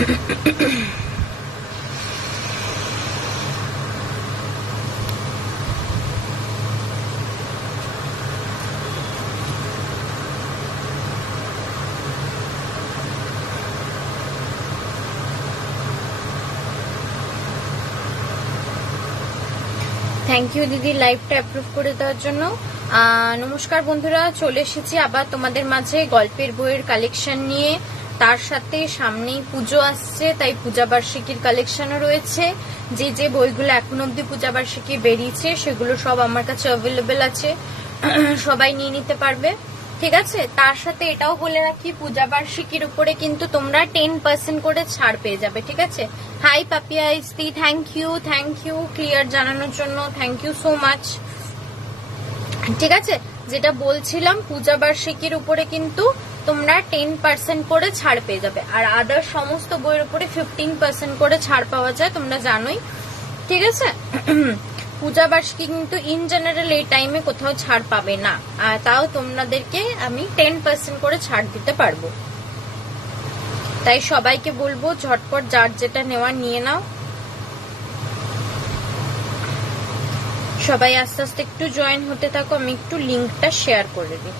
Thank you দিদি লাইভটা approve করে দেওয়ার জন্য। নমস্কার বন্ধুরা, চলে এসেছি আবার তোমাদের মাঝে গল্পের বইয়ের কালেকশন নিয়ে। তার সাথে সামনেই পুজো আসছে, তাই পূজা বার্ষিকীর কালেকশনও রয়েছে। যে যে বইগুলো এখন অব্দি পূজা বার্ষিকী বেরিয়েছে সেগুলো সব আমার কাছে অ্যাভেলেবেল আছে, সবাই নিয়ে নিতে পারবে, ঠিক আছে। তার সাথে এটাও বলে রাখি, পূজা বার্ষিকীর উপরে কিন্তু তোমরা 10% করে ছাড় পেয়ে যাবে, ঠিক আছে। Hi Papiya Isti, thank you clear জানানোর জন্য, থ্যাংক ইউ সো মাচ, ঠিক আছে। যেটা বলছিলাম, পূজা বার্ষিকীর উপরে কিন্তু তোমরা 10% করে ছাড় পেয়ে যাবে, আর আদার সমস্ত বইয়ের উপরে 15% করে ছাড় পাওয়া যায়, তোমরা জানোই, ঠিক আছে। পূজা বার্ষিকী কিন্তু ইন জেনারেল এই টাইমে কোথাও ছাড় পাবে না, আর তাও তোমাদেরকে আমি 10% করে ছাড় দিতে পারবো। তাই সবাইকে বলবো ঝটপট যার যেটা নেওয়ার নিয়ে নাও। সবাই আস্তে আস্তে একটু জয়েন হতে থাকো, আমি একটু লিঙ্কটা শেয়ার করে দিই।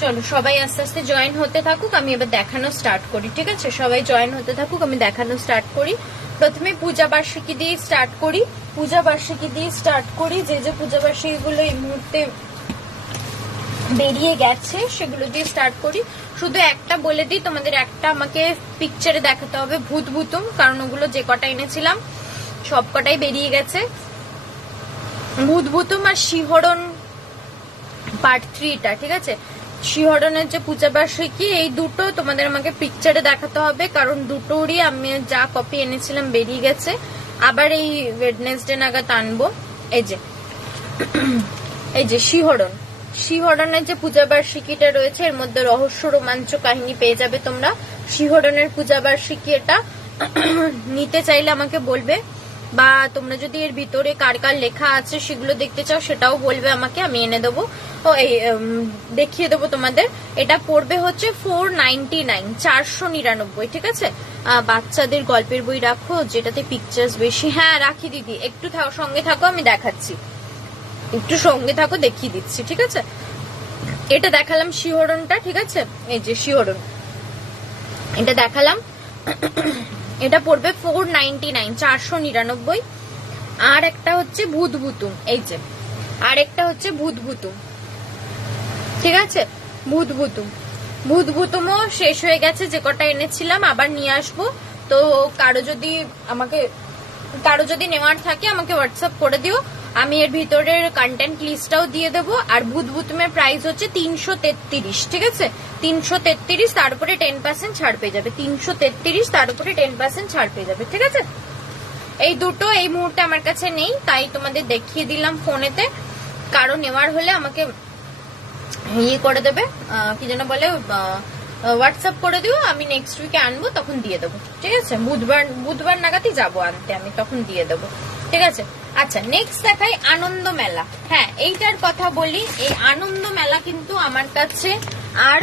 চলো সবাই আস্তে আস্তে জয়েন হতে থাকুক, আমি এবার দেখানো স্টার্ট করি, ঠিক আছে। সবাই জয়েন হতে থাকুক, আমি দেখানো স্টার্ট করি। প্রথমে পূজা বার্ষিকী দিয়ে স্টার্ট করি, যে যে পূজা বার্ষিকী গুলো এই মুহূর্তে বেরিয়ে গেছে সেগুলো দিয়ে স্টার্ট করি। শুধু একটা বলে দিই তোমাদের, একটা আমাকে পিকচারে দেখাতে হবে ভূত ভূতুম, কারণ ওগুলো যে কটা এনেছিলাম সব কটাই বেরিয়ে গেছে। ভূত ভূতুম আর শিহরণ পার্ট 3টা, ঠিক আছে। শিহরণের যে পূজা বার্ষিকী, এই দুটো তোমাদের আমাকে পিকচারে দেখাতে হবে, কারণ দুটোরই আমি যা কপি এনেছিলাম বেরিয়ে গেছে। আবার এই ওয়েডনেসডে নাগাদ আনবো। এই যে শিহরণের যে পূজা বার্ষিকীটা রয়েছে, এর মধ্যে রহস্য রোমাঞ্চ কাহিনী পেয়ে যাবে তোমরা। শিহরণের পূজা বার্ষিকী এটা নিতে চাইলে আমাকে বলবে, বা তোমরা যদি এর ভিতরে কার কার লেখা আছে সেগুলো দেখতে চাও সেটাও বলবে আমাকে, আমি এনে দেবো, ও এই দেখিয়ে দেবো তোমাদের। এটা পড়বে হচ্ছে 499, 499, ঠিক আছে। বাচ্চাদের গল্পের বই রাখো যেটাতে পিকচার্স বেশি। হ্যাঁ রাখি দিদি, একটু সঙ্গে থাকো, আমি দেখাচ্ছি, একটু সঙ্গে থাকো, দেখিয়ে দিচ্ছি, ঠিক আছে। এটা দেখালাম শিহরণটা, ঠিক আছে। এই যে শিহরণ, এটা দেখালাম, এটা পড়বে 499, 499। আর একটা হচ্ছে ভূত ভূতুম, এই যে আরেকটা হচ্ছে ভূত ভূতুম, ঠিক আছে। ভূত ভূতুমও শেষ হয়ে গেছে, যে কটা এনেছিলাম আবার নিয়ে আসবো। তো কারো যদি নেওয়ার থাকে আমাকে হোয়াটসঅ্যাপ করে দিও, আমি এর ভিতরের কন্টেন্ট লিস্টটাও দিয়ে দেবো। আর ভূত ভূতুমের প্রাইস হচ্ছে 333, ঠিক আছে। 333, তার উপরে 10% ছাড় পেয়ে যাবে। 333, তার উপরে 10% ছাড় পেয়ে যাবে, ঠিক আছে। এই দুটো এই মুহূর্তে আমার কাছে নেই, তাই তোমাদের দেখিয়ে দিলাম ফোনেতে। কারো নেওয়ার হলে আমাকে ইয়ে করে দেবে, কি যেন বলে, হোয়াটসঅ্যাপ করে দিও, আমি নেক্সট উইকে আনবো, তখন দিয়ে দেবো, ঠিক আছে। বুধবার নাগাদই যাবো আনতে আমি, তখন দিয়ে দেবো, ঠিক আছে। আচ্ছা নেক্সট দেখাই আনন্দ মেলা। হ্যাঁ এইটার কথা বলি, এই আনন্দ মেলা কিন্তু আমার কাছে আর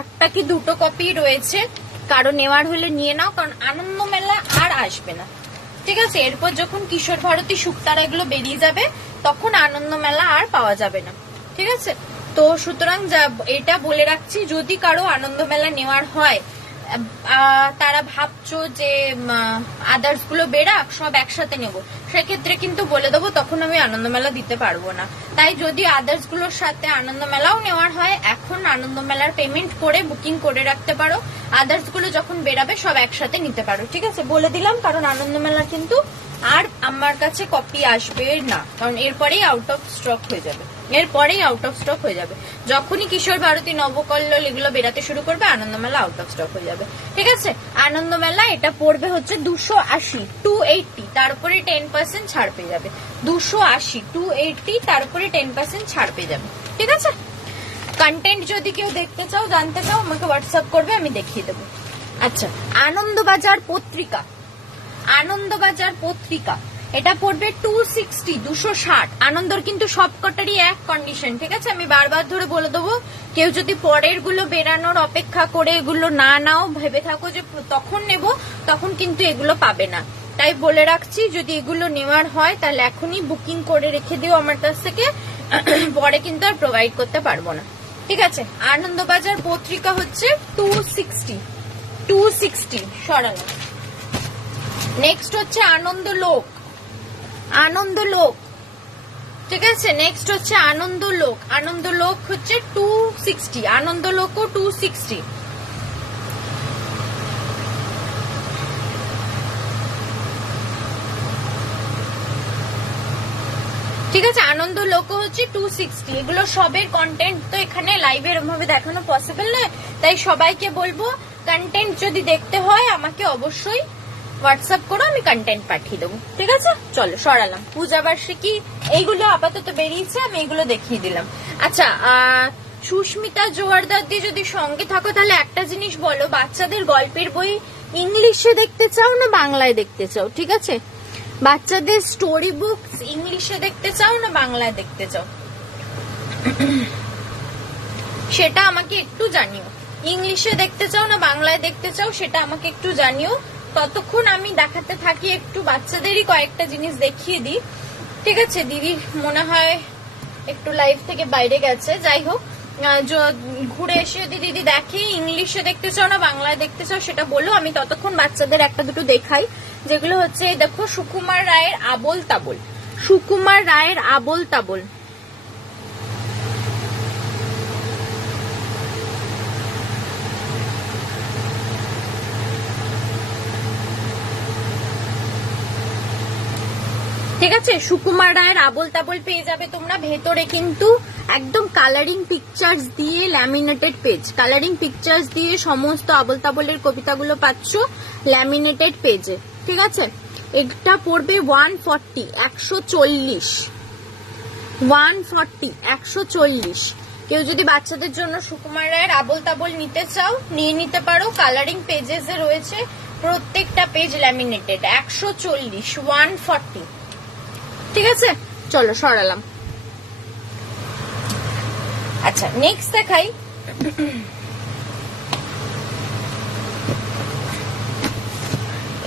একটা কি দুটো কপি রয়েছে, কারো নেওয়ার হলে নিয়ে নাও, কারণ আনন্দ মেলা আর আসবে না, ঠিক আছে। এরপর যখন কিশোর ভারতী শুক্তারা এগুলো বেরিয়ে যাবে তখন আনন্দ মেলা আর পাওয়া যাবে না, ঠিক আছে। তো সুতরাং এটা বলে রাখছি, যদি কারো আনন্দ মেলা নেওয়ার হয় তারা ভাবছো যে আদার্স গুলো বেরাক সব একসাথে নেব, সেক্ষেত্রে কিন্তু বলে দেবো তখন আমি আনন্দ মেলা দিতে পারবো না। তাই যদি আদার্স গুলোর সাথে আনন্দ মেলাও নেওয়ার হয়, এখন আনন্দ মেলার পেমেন্ট করে বুকিং করে রাখতে পারো, আদার্স গুলো যখন বেরাবে সব একসাথে নিতে পারো। ঠিক আছে, বলে দিলাম, কারণ আনন্দ মেলা কিন্তু আর আমার কাছে কপি আসবে না, কারণ এরপরেই আউট অফ স্টক হয়ে যাবে, যখনই কিশোর ভারতী, নবকল্লোল এগুলো বেরাতে শুরু করবে আনন্দমেলা আউট অফ স্টক হয়ে যাবে। ঠিক আছে, আনন্দমেলা এটা পড়বে হচ্ছে 280, 280, তারপরে 10% ছাড় পেয়ে যাবে। 280, 280, তারপরে 10% ছাড় পেয়ে যাবে। ঠিক আছে, কন্টেন্ট যদি কেউ দেখতে চাও, জানতে চাও, আমাকে হোয়াটসঅ্যাপ করবে, আমি দেখিয়ে দেবো। আচ্ছা, আনন্দবাজার পত্রিকা এটা পড়বে 260, 260। আনন্দর কিন্তু সবকটারই এক কন্ডিশন। ঠিক আছে, আমি বারবার ধরে বলে দেবো, কেউ যদি পরের গুলো বেরানোর অপেক্ষা করে এগুলো না নাও, ভেবে থাকো যে তখন নেব, তখন কিন্তু এগুলো পাবে না। তাই বলে রাখছি, যদি এগুলো নেওয়ার হয় তাহলে এখনই বুকিং করে রেখে দিও আমার কাছ থেকে, পরে কিন্তু আর প্রোভাইড করতে পারবো না। ঠিক আছে, আনন্দবাজার পত্রিকা হচ্ছে 260 সরানো। নেক্সট হচ্ছে আনন্দলোক। ঠিক আছে, নেক্সট হচ্ছে আনন্দলোক হচ্ছে 260, আনন্দলোকও 260। ঠিক আছে, আনন্দলোকও হচ্ছে 260। এগুলো সবের কন্টেন্ট তো এখানে লাইভে এরকম ভাবে দেখানো পসিবল নয়, তাই সবাইকে বলবো কন্টেন্ট যদি দেখতে হয় আমাকে অবশ্যই হোয়াটসঅ্যাপ করো, আমি কন্টেন্ট পাঠিয়ে দেবো। ঠিক আছে, চলো সরালাম। পূজা বার্ষিকী এইগুলো আপাতত বেরিয়েছে, আমি এগুলো দেখিয়ে দিলাম। আচ্ছা, সুস্মিতা জোয়ারদার দিয়ে যদি সঙ্গে থাকো তাহলে একটা জিনিস বলো, বাচ্চাদের গল্পের বই ইংলিশে দেখতে চাও না বাংলায় দেখতে চাও? ঠিক আছে, বাচ্চাদের স্টোরি বুকস ইংলিশে দেখতে চাও না বাংলায় দেখতে চাও, সেটা আমাকে একটু জানিও। ইংলিশে দেখতে চাও না বাংলায় দেখতে চাও সেটা আমাকে একটু জানিও। ততক্ষণ আমি দেখাতে থাকি, একটু বাচ্চাদেরই কয়েকটা জিনিস দেখিয়ে দিই। ঠিক আছে, দিদি মনে হয় একটু লাইভ থেকে বাইরে গেছে, যাই হোক, ঘুরে এসে যদি দিদি দেখে ইংলিশে দেখতে চাও না বাংলায় দেখতে চাও সেটা বলো, আমি ততক্ষণ বাচ্চাদের একটা দুটো দেখাই, যেগুলো হচ্ছে দেখো সুকুমার রায়ের আবোল তাবোল। ঠিক আছে, সুকুমার রায়ের আবোল তাবোল পেয়ে যাবে তোমরা। ভেতরে কিন্তু একদম কালারিং পিকচার্স দিয়ে ল্যামিনেটেড পেজ, কালারিং পিকচার্স দিয়ে সমস্ত আবোল তাবোলের কবিতাগুলো পাচ্ছ ল্যামিনেটেড পেজে। ঠিক আছে, এটা পড়বে 140, 140। কেউ যদি বাচ্চাদের জন্য সুকুমার রায়ের আবোল তাবোল নিতে চাও নিয়ে নিতে পারো, কালারিং পেজেসে রয়েছে, প্রত্যেকটা পেজ ল্যামিনেটেড। 140, 140। ঠিক আছে, চলো সরালাম। আচ্ছা, নেক্সট দেখাই।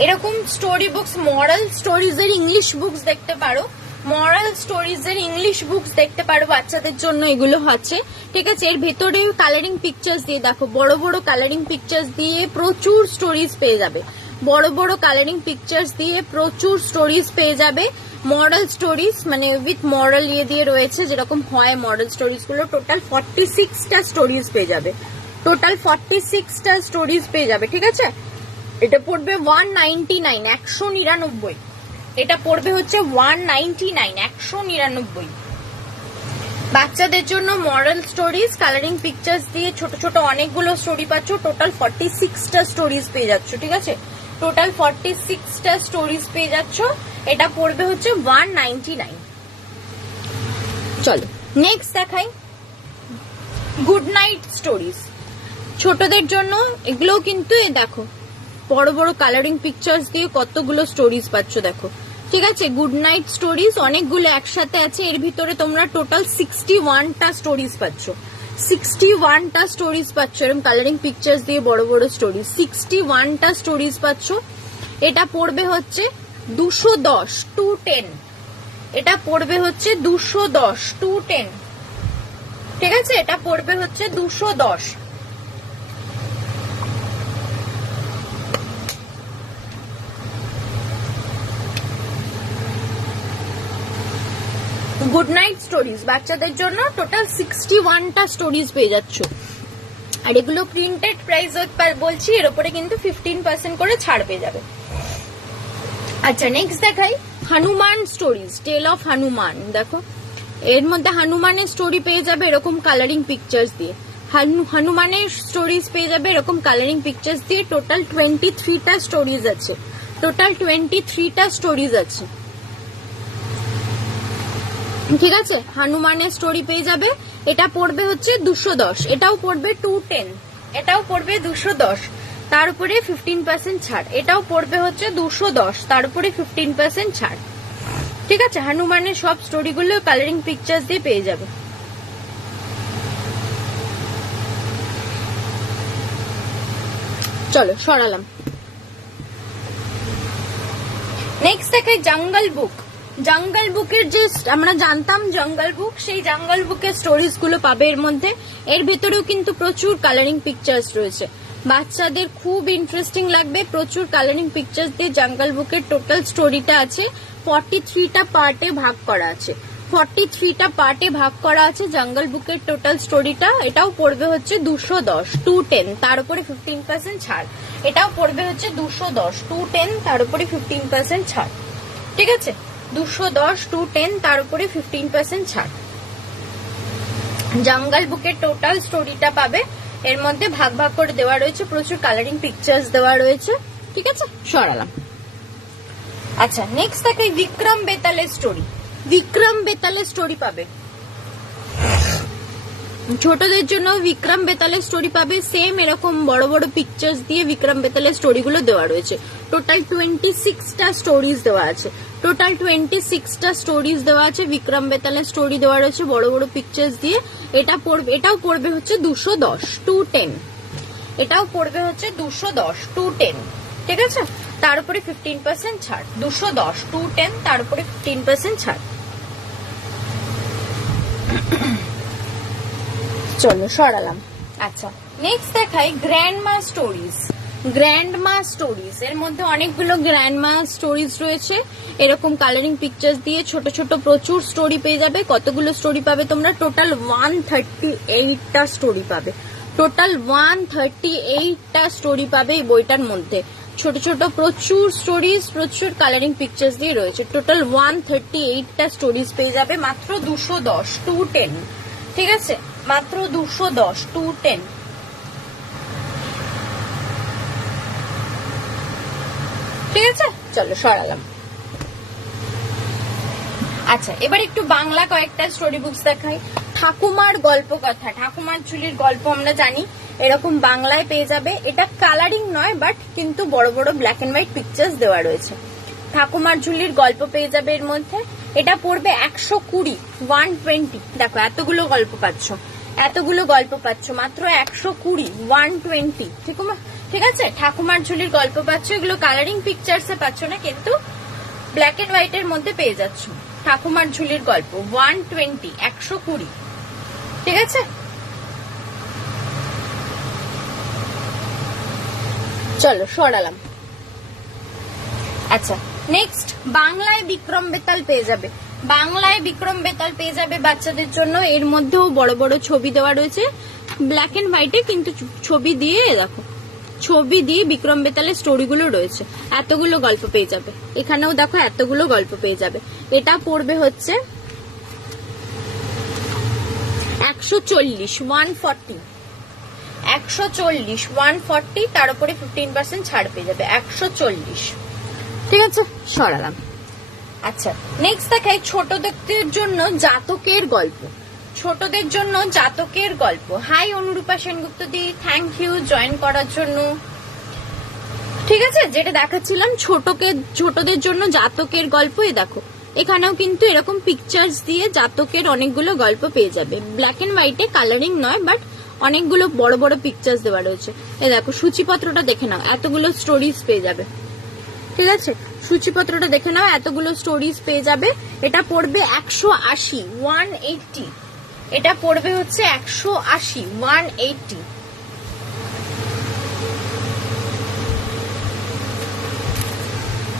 এরকম স্টোরি বুকস, মরাল স্টোরিজ এর ইংলিশ বুকস দেখতে পারো, বাচ্চাদের জন্য এগুলো আছে। ঠিক আছে, এর ভেতরে কালারিং পিকচার্স দিয়ে দেখো, বড় বড় কালারিং পিকচার্স দিয়ে প্রচুর স্টোরিজ পেয়ে যাবে, মরাল স্টোরিজ মানে উইথ মরাল ইয়ে দিয়ে রয়েছে, যেরকম হয় মরাল স্টোরিজ গুলো। টোটাল 46টা স্টোরিজ পেয়ে যাবে। ঠিক আছে, এটা পড়বে 199, 199। এটা পড়বে হচ্ছে 199, 199। বাচ্চাদের জন্য মরাল স্টোরিজ কালারিং পিকচার্স দিয়ে ছোট ছোট অনেকগুলো স্টোরি পাচ্ছ, টোটাল 46টা স্টোরিজ পেয়ে যাচ্ছ। ঠিক আছে, টোটাল 46টা স্টোরিজ পেয়ে যাচ্ছ। এটা পড়বে হচ্ছে 199। চলো নেক্সট দেখাই, গুড নাইট স্টোরিজ ছোটদের জন্য। এগুলো কিন্তু দেখো বড় বড় কালারিং পিকচার্স দিয়ে কতগুলো স্টোরিজ পাচ্ছ দেখো। ঠিক আছে, গুড নাইট স্টোরিজ অনেকগুলো একসাথে আছে, এর ভিতরে তোমরা টোটাল 61টা স্টোরিজ পাচ্ছ, এরকম কালারিং পিকচার্স দিয়ে বড় বড় স্টোরিজ 61টা স্টোরিজ পাচ্ছ। এটা পড়বে হচ্ছে 210, 210। এটা পড়বে হচ্ছে 210, 210। ঠিক আছে, এটা পড়বে হচ্ছে 210। গুড নাইট স্টোরিজ বাচ্চাদের জন্য টোটাল 61টা স্টোরিজ পেয়ে যাচ্ছ। আর এগুলো প্রিন্টেড প্রাইস বলছি, এর উপরে কিন্তু 15% করে ছাড় পেয়ে যাবে। আচ্ছা নেক্সট দেখাই Hanuman stories, tale of Hanuman. দেখো এর মধ্যে হনুমানের স্টোরি পেয়ে যাবে এরকম কালারিং পিকচার্স দিয়ে, হনুমানের স্টোরিজ পেয়ে যাবে এরকম কালারিং পিকচার্স দিয়ে। টোটাল 23টা স্টোরিজ আছে, টোটাল 23টা স্টোরিজ আছে, ঠিক আছে। হনুমানের স্টোরি পেয়ে যাবে, এটা পড়বে হচ্ছে 210, এটাও পড়বে 210, এটাও পড়বে 210, তার উপরে 15% ছাড়। এটাও পড়বে হচ্ছে 210, তার উপরে 15% ছাড়, ঠিক আছে। হনুমানের সব স্টোরিগুলো কালারিং পিকচার্স দিয়ে পেয়ে যাবে। চলো সরালাম। নেক্সট দেখাই জঙ্গল বুক। জঙ্গল বুকের যে আমরা জানতাম জঙ্গল বুক, সেই জঙ্গল বুকের স্টোরিজ গুলো পাবে এর মধ্যে। এর ভেতরেও কিন্তু প্রচুর কালারিং পিকচার্স রয়েছে, বাচ্চাদের খুব ইন্টারেস্টিং লাগবে। প্রচুর কালারিং পিকচার্স দিয়ে জঙ্গল বুকের টোটাল স্টোরিটা আছে। 43টা পার্টে ভাগ করা আছে, 43টা পার্টে ভাগ করা আছে জঙ্গল বুকের টোটাল স্টোরিটা। এটাও পড়বে হচ্ছে 210, 210, তার উপরে 15% ছাড়। এটাও পড়বে হচ্ছে 210, 210, তার উপরে 15% ছাড়, ঠিক আছে। 210, 210, তার উপরে 15% ছাড়। জঙ্গল বুকের টোটাল স্টোরিটা পাবে, এর মধ্যে ভাগ ভাগ করে দেওয়া রয়েছে, প্রচুর কালারিং পিকচার্স দেওয়া রয়েছে, ঠিক আছে। সরালাম। আচ্ছা নেক্সট দেখাই বিক্রম বেতালের স্টোরি। বিক্রম বেতালের স্টোরি পাবে, ছোটদের জন্য বিক্রম বেতালের স্টোরি পাবে। সেম এরকম বড় বড় পিকচার্স দিয়ে বিক্রম বেতালের স্টোরি গুলো দেওয়া রয়েছে। টোটাল 26টা স্টোরিজ দেওয়া আছে, টোটাল 26টা স্টোরিজ দেওয়া আছে। বিক্রম বেতালের স্টোরি দেওয়া রয়েছে বড় বড় পিকচার্স দিয়ে। এটাও পড়বে হচ্ছে 210, 210, এটাও পড়বে হচ্ছে 210, 210, ঠিক আছে। তার উপরে 15% ছাড়। 210, 210, তার উপরে 15% ছাড়। চলো সরালাম। আচ্ছা নেক্সট দেখাই গ্র্যান্ডমা স্টোরিজ। গ্র্যান্ডমা স্টোরিজ এর মধ্যে অনেকগুলো গ্র্যান্ডমা স্টোরিজ রয়েছে, এরকম কালারিং পিকচার্স দিয়ে ছোট ছোট প্রচুর স্টোরি পেয়ে যাবে। কতগুলো স্টোরি পাবে তোমরা? টোটাল 138টা স্টোরি পাবে, টোটাল 138টা স্টোরি পাবে এই বইটার মধ্যে। ছোট ছোট প্রচুর স্টোরিজ, প্রচুর কালারিং পিকচার্স দিয়ে রয়েছে। টোটাল 138টা স্টোরিজ পেয়ে যাবে মাত্র 210, 210, ঠিক আছে, মাত্র 210, 210। ঠিক আছে, চলো সরালাম। আচ্ছা এবার একটু বাংলা কয়েকটা স্টোরি বুকস দেখাই। ঠাকুমার গল্প কথা, ঠাকুমার ঝুলির গল্প আমরা জানি, এরকম বাংলায় পেয়ে যাবে। এটা কালারিং নয়, বাট কিন্তু বড় বড় ব্ল্যাক এন্ড হোয়াইট পিকচার্স দেওয়া রয়েছে। ঠাকুমার ঝুলির গল্প পেয়ে যাবে এর মধ্যে। এটা পড়বে 120, 120, দেখো এতগুলো গল্প পাচ্ছ, এতগুলো গল্প পাচ্ছ মাত্র 120, 120, ঠিক আছে। ঠাকুমার ঝুলির গল্প পাচ্ছ, এগুলো কালারিং পিকচার্স এ পাচ্ছ না, কিন্তু ব্ল্যাক এন্ড হোয়াইট এর মধ্যে পেয়ে যাচ্ছ। ঠাকুমার ঝুলির গল্প 120, 120, ঠিক আছে। চলো সরালাম। আচ্ছা নেক্সট বাংলায় বিক্রম বেতাল পেয়ে যাবে। বাংলায় বিক্রম বেতাল পেয়ে যাবে বাচ্চাদের জন্য। এর মধ্যেও বড় বড় ছবি দেওয়া রয়েছে ব্ল্যাক এন্ড হোয়াইটে, কিন্তু ছবি দিয়ে দেখো, ছবি দিয়ে বিক্রম বেতালের স্টোরিগুলো রয়েছে। এতগুলো গল্প পেয়ে যাবে, এখানেও দেখো এতগুলো গল্প পেয়ে যাবে। এটা পড়বে হচ্ছে 140, 140, 140, 140, তার উপরে 15% ছাড় পেয়ে যাবে, 140, ঠিক আছে। সরালাম। আচ্ছা নেক্সট দেখাই ছোটদের জন্য জাতকের গল্প। ছোটদের জন্য জাতকের গল্প। Hi Anurupa Sengupta di, thank you join করার জন্য, ঠিক আছে। যেটা দেখাচ্ছিলাম ছোটদের জন্য জাতকের গল্প, এ দেখো এখানেও কিন্তু এরকম পিকচার্স দিয়ে জাতকের অনেকগুলো গল্প পেয়ে যাবে। ব্ল্যাক এন্ড হোয়াইটে, কালারিং নয়, বাট অনেকগুলো বড় বড় পিকচার্স দেওয়া রয়েছে। এ দেখো সূচিপত্রটা দেখে নাও, এতগুলো স্টোরিজ পেয়ে যাবে, ঠিক আছে। সূচিপত্রটা দেখে নাও, এতগুলো স্টোরিজ পেয়ে যাবে। এটা পড়বে 180, 180, এটা পড়বে হচ্ছে 180, 180,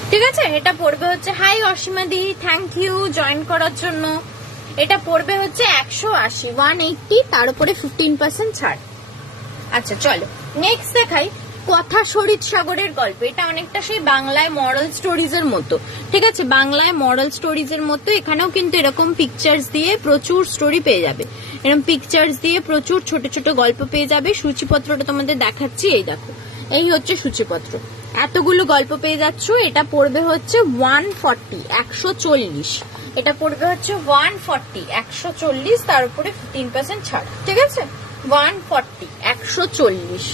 ঠিক আছে। এটা পড়বে হচ্ছে, hi Asima di, thank you join করার জন্য। এটা পড়বে হচ্ছে 180, 180, তার উপরে 15% ছাড়। আচ্ছা চলো নেক্সট দেখাই কথা শরীর সাগরের গল্প। এটা অনেকটা সেই বাংলায় মরাল স্টোরিজ এর মতো, ঠিক আছে, বাংলায় মরাল স্টোরিজ এর মতো। এখানেও কিন্তু এরকম পিকচার্স দিয়ে প্রচুর স্টোরি পেয়ে যাবে, এরকম পিকচার্স দিয়ে প্রচুর ছোট ছোট গল্প পেয়ে যাবে। সূচিপত্রটা তোমাদের দেখাচ্ছি, এই দেখো, এই হচ্ছে সূচিপত্র, এতগুলো গল্প পেয়ে যাচ্ছ। এটা পড়বে হচ্ছে 140, 140, এটা পড়বে হচ্ছে 140, 140, তার উপরে 15% ছাড়, ঠিক আছে, 140, 140,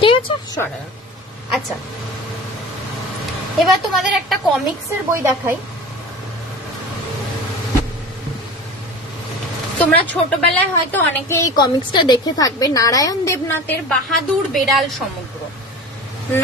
ঠিক আছে, সরা। আচ্ছা এবার তোমাদের একটা কমিক্স এর বই দেখাই। তোমরা ছোটবেলায় হয়তো অনেকে এই কমিক্সটা দেখে থাকবে, নারায়ণ দেবনাথের বাহাদুর বেড়াল সমগ্র।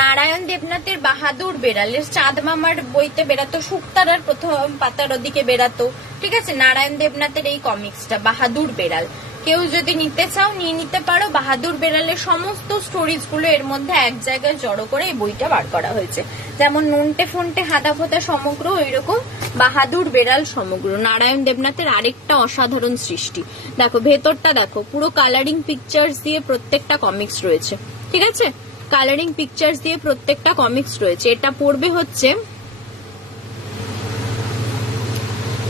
নারায়ণ দেবনাথের বাহাদুর বেড়ালের চাঁদ মামার বইতে বেরাতো, শুকতারার প্রথম পাতার ওদিকে বেরাতো, ঠিক আছে। নারায়ণ দেবনাথের এই কমিক্সটা বাহাদুর বেড়াল, কেউ যদি নিতে চাও নিয়ে নিতে পারো। বাহাদুর বেড়ালের সমস্ত স্টোরিজ গুলো এর মধ্যে এক জায়গায় জড়ো করে এই বইটা বার করা হয়েছে। যেমন নন্টে ফন্টে হাদা ফোতা সমগ্র, ওইরকম বাহাদুর বেড়াল সমগ্র নারায়ণ দেবনাথের আরেকটা অসাধারণ সৃষ্টি। দেখো ভেতরটা দেখো, পুরো কালারিং পিকচার্স দিয়ে প্রত্যেকটা কমিক্স রয়েছে, ঠিক আছে, কালারিং পিকচার্স দিয়ে প্রত্যেকটা কমিক্স রয়েছে। এটা পড়বে হচ্ছে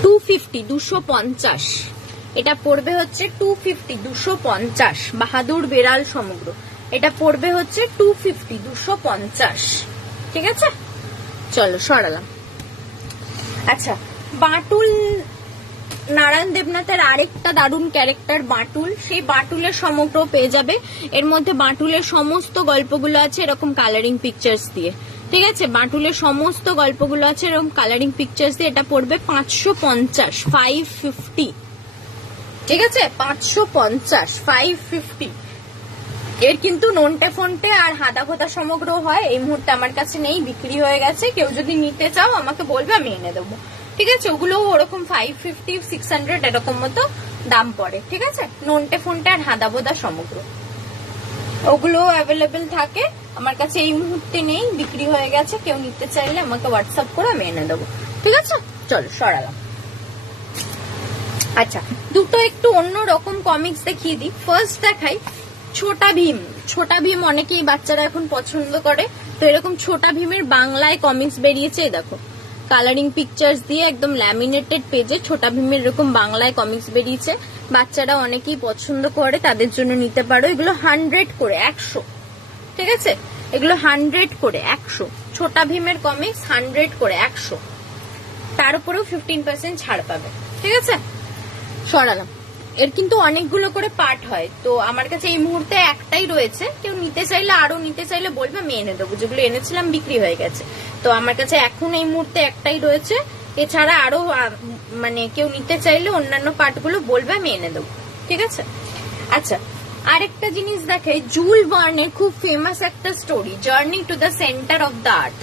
250, 250, এটা পড়বে হচ্ছে 250, 250, বাহাদুর বেড়াল সমগ্র, এটা পড়বে হচ্ছে 250, 250, ঠিক আছে। চলো সরালাম। আচ্ছা বাটুল, নারায়ণ দেবনাথের আরেকটা দারুণ ক্যারেক্টার বাটুল, সেই বাটুলের সমগ্র পেয়ে যাবে। এর মধ্যে বাটুলের সমস্ত গল্পগুলো আছে এরকম কালারিং পিকচার্স দিয়ে, ঠিক আছে, বাটুলের সমস্ত গল্পগুলো আছে এরকম কালারিং পিকচার্স দিয়ে। এটা পড়বে 550, 550, ঠিক আছে, 550, 550। এর কিন্তু নন্টে ফন্টে আর হাদা ফোতা সমগ্র হয়, এই মুহূর্তে আমার কাছে নেই, বিক্রি হয়ে গেছে। কেউ যদি নিতে চাও আমাকে বলবে, আমি এনে দেবো, ঠিক আছে। ওগুলো ওরকম 550, 600 এরকম মতো দাম পড়ে, ঠিক আছে। নন্টে ফন্টে আর হাদা বোদা সমগ্র ওগুলো অ্যাভেলেবেল থাকে, আমার কাছে এই মুহূর্তে নেই, বিক্রি হয়ে গেছে। কেউ নিতে চাইলে আমাকে হোয়াটসঅ্যাপ করে আমি এনে দেবো, ঠিক আছে। চলো সরালাম। আচ্ছা দুটো একটু অন্য রকম কমিক্স দেখিয়ে দিই। ফার্স্ট দেখাই ছোটা ভীম। ছোটা ভীম অনেকেই বাচ্চারা এখন পছন্দ করে, তো এরকম ছোটা ভীমের বাংলায় কমিক্স বেরিয়েছে, দেখো কালারিং পিকচার্স দিয়ে একদম ল্যামিনেটেড পেজে ছোটা ভীমের এরকম বাংলায় কমিক্স বেরিয়েছে। বাচ্চারা অনেকেই পছন্দ করে, তাদের জন্য নিতে পারো। এগুলো 100 করে 100, ঠিক আছে, এগুলো 100 করে 100, ছোটা ভীমের কমিক্স 100 করে 100, তার উপরেও 15% ছাড় পাবে, ঠিক আছে। সরালাম। এর কিন্তু অনেকগুলো করে পার্ট হয়, তো আমার কাছে এই মুহূর্তে একটাই রয়েছে। কেউ নিতে চাইলে, আরো নিতে চাইলে বলবে, আমি এনে দেবো। যেগুলো এনেছিলাম বিক্রি হয়ে গেছে, তো আমার কাছে এখন এই মুহূর্তে একটাই রয়েছে। এছাড়া আরো মানে কেউ নিতে চাইলে অন্যান্য পার্টগুলো বলবে, আমি এনে দেবো, ঠিক আছে। আচ্ছা আরেকটা জিনিস দেখাই, জুল ভার্নের খুব ফেমাস একটা story, journey to the centre of the earth.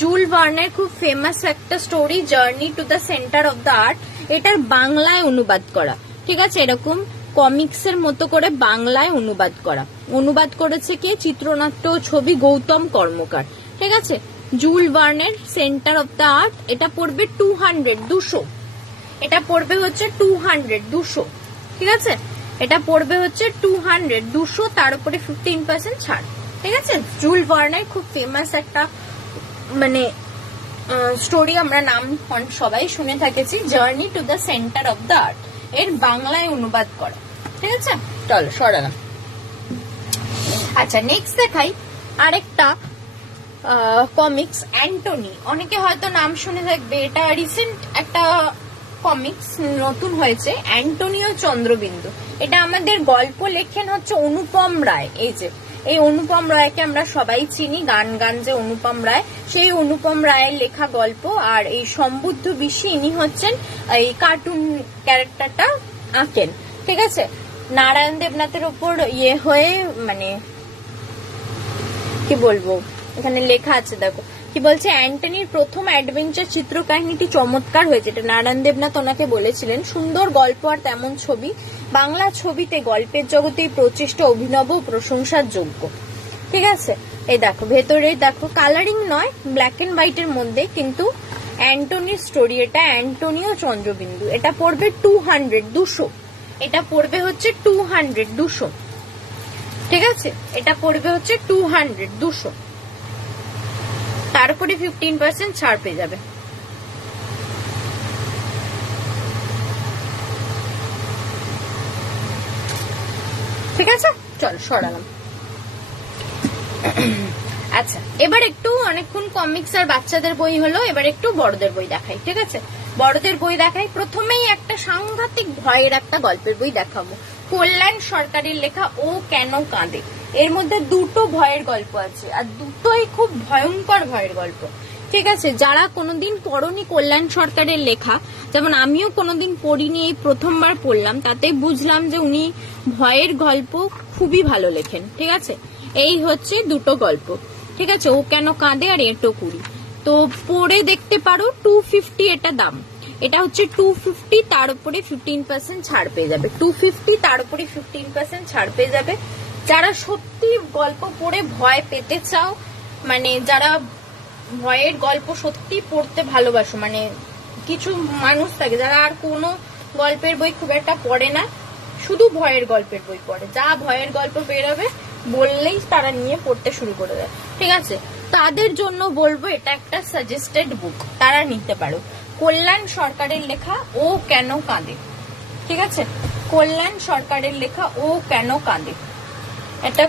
Jules ভার্নের খুব ফেমাস একটা story, journey to the centre of the earth. এটার বাংলায় অনুবাদ করা, ঠিক আছে, এরকম কমিক্সের মতো করে বাংলায় অনুবাদ করা। অনুবাদ করেছে কে? চিত্রনাট্য ছবি গৌতম কর্মকার, ঠিক আছে। জুল ভার্নের সেন্টার অফ দ্য আর্ট, এটা পড়বে 200, 200, এটা পড়বে হচ্ছে 200, 200, ঠিক আছে, এটা পড়বে হচ্ছে 200, 200, তার উপরে 15% ছাড়, ঠিক আছে। জুল ভার্নের খুব ফেমাস একটা মানে স্টোরি, আমরা নাম সবাই শুনে থাকেছি, journey to the centre of the earth, এর বাংলায় অনুবাদ করা, ঠিক আছে। চলো সরালাম। আচ্ছা নেক্সট দেখাই আরেকটা কমিক্স, অ্যান্টনি। অনেকে হয়তো নাম শুনে থাকবে, এটা রিসেন্ট একটা কমিক্স নতুন হয়েছে, অ্যান্টনিও চন্দ্রবিন্দু। এটা আমাদের গল্প লেখেন হচ্ছে অনুপম রায়। এই যে এই অনুপম রায়কে আমরা সবাই চিনি, গান যে অনুপম রায়, সেই অনুপম রায়ের লেখা গল্প। আর এই সম্বুদ্ধ বিশ্বে ইনি হচ্ছেন এই কার্টুন ক্যারেক্টারটা আঁকেন, ঠিক আছে। নারায়ণ দেবনাথের উপর ইয়ে হয়ে, মানে কি বলবো, এখানে লেখা আছে দেখো কি বলছে, অ্যান্টনির প্রথম অ্যাডভেঞ্চার চিত্রকাহিনীটি চমৎকার হয়েছে। এটা নারায়ণ দেবনাথ ওনাকে বলেছিলেন। সুন্দর গল্প আর তেমন ছবি, বাংলা ছবিতে গল্পের জগতে প্রচেষ্টা অভিনব প্রশংসার যোগ্য, ঠিক আছে। এই দেখো ভেতরে দেখো, কালারিং নয়, ব্ল্যাক এন্ড হোয়াইট এর মধ্যে, কিন্তু অ্যান্টনির স্টোরি, এটা অ্যান্টনিও চন্দ্রবিন্দু। এটা পড়বে 200, 200। এটা পড়বে হচ্ছে 200, 200। ঠিক আছে, এটা পড়বে হচ্ছে 200, 200। তারপরে 15% ছাড় পেয়ে যাবে। ঠিক আছে, চল সরালাম। আচ্ছা, এবার একটু অনেকক্ষণ কমিক্স আর বাচ্চাদের বই হলো, এবার একটু বড়দের বই দেখাই। ঠিক আছে, বড়দের বই দেখাই। প্রথমেই একটা সাংঘাতিক ভয়ের একটা গল্পের বই দেখাবো, কল্যাণ সরকারের লেখা ও কেন কাঁদে। এর মধ্যে দুটো ভয়ের গল্প আছে, আর দুটোই খুব ভয়ঙ্কর ভয়ের গল্প। ঠিক আছে, যারা কোনোদিন পড়নি কল্যাণ সরকারের লেখা, যেমন আমিও কোনোদিন পড়িনি, এই প্রথমবার পড়লাম, তাতে বুঝলাম যে উনি ভয়ের গল্প খুবই ভালো লেখেন। ঠিক আছে, এই হচ্ছে দুটো গল্প। ঠিক আছে, ও কেন কাঁদে আর এটো কুড়ি, তো পড়ে দেখতে পারো। 250 এটা দাম। এটা হচ্ছে 250, তার উপরে 15% ছাড় পেয়ে যাবে। 250, তার উপরে 15% ছাড় পেয়ে যাবে। যারা সত্যি গল্প পড়ে ভয় পেতে চাও, মানে যারা ভয়ের গল্প সত্যি পড়তে ভালোবাসো, মানে কিছু মানুষ থাকে যারা আর কোনো গল্পের বই খুব একটা পড়ে না, শুধু ভয়ের গল্পের বই পড়ে, যা ভয়ের গল্প বেরোবে বললেই তারা নিয়ে পড়তে শুরু করে দেয়। ঠিক আছে, তাদের জন্য বলবো এটা একটা সাজেস্টেড বুক, তারা নিতে পারো। কল্যাণ সরকারের লেখা ও কেন কাঁদে। ঠিক আছে, কল্যাণ সরকারের লেখা ও কেন কাঁদে, এটা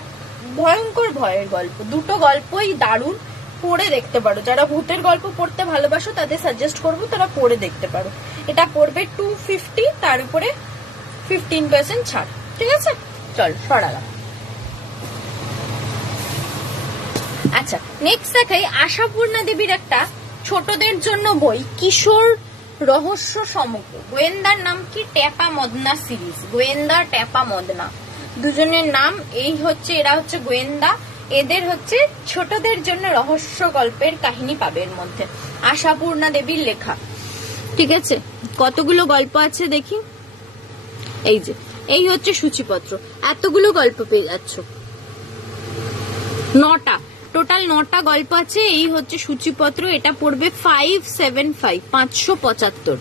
ভয়ঙ্কর ভয়ের গল্প। দুটো গল্পই দারুণ, পড়ে দেখতে পারো। যারা ভূতের গল্প পড়তে ভালোবাসো তাদের সাজেস্ট করবো তারা পড়ে দেখতে পারো। এটা পড়বে 250, তার উপরে 15% ছাড়। ঠিক আছে, চল সরালাম। আচ্ছা, নেক্সট দেখাই আশাপূর্ণা দেবীর একটা ছোটদের জন্য বই, কিশোর রহস্য সমগ্র। গোয়েন্দার নাম কি? ট্যাপা মদনা সিরিজ, গোয়েন্দা ট্যাপা মদনা দুজনের নাম। এই হচ্ছে, এরা হচ্ছে গোয়েন্দা, এদের হচ্ছে ছোটদের জন্য রহস্য গল্পের কাহিনী পাবে এর মধ্যে। আশাপূর্ণা দেবীর লেখা। ঠিক আছে, কতগুলো গল্প আছে দেখি। এই যে, এই হচ্ছে সূচিপত্র, এতগুলো গল্প পেয়ে যাচ্ছ। 9টা, টোটাল 9টা গল্প আছে। এই হচ্ছে সূচিপত্র, এটা পড়বে 575, 575,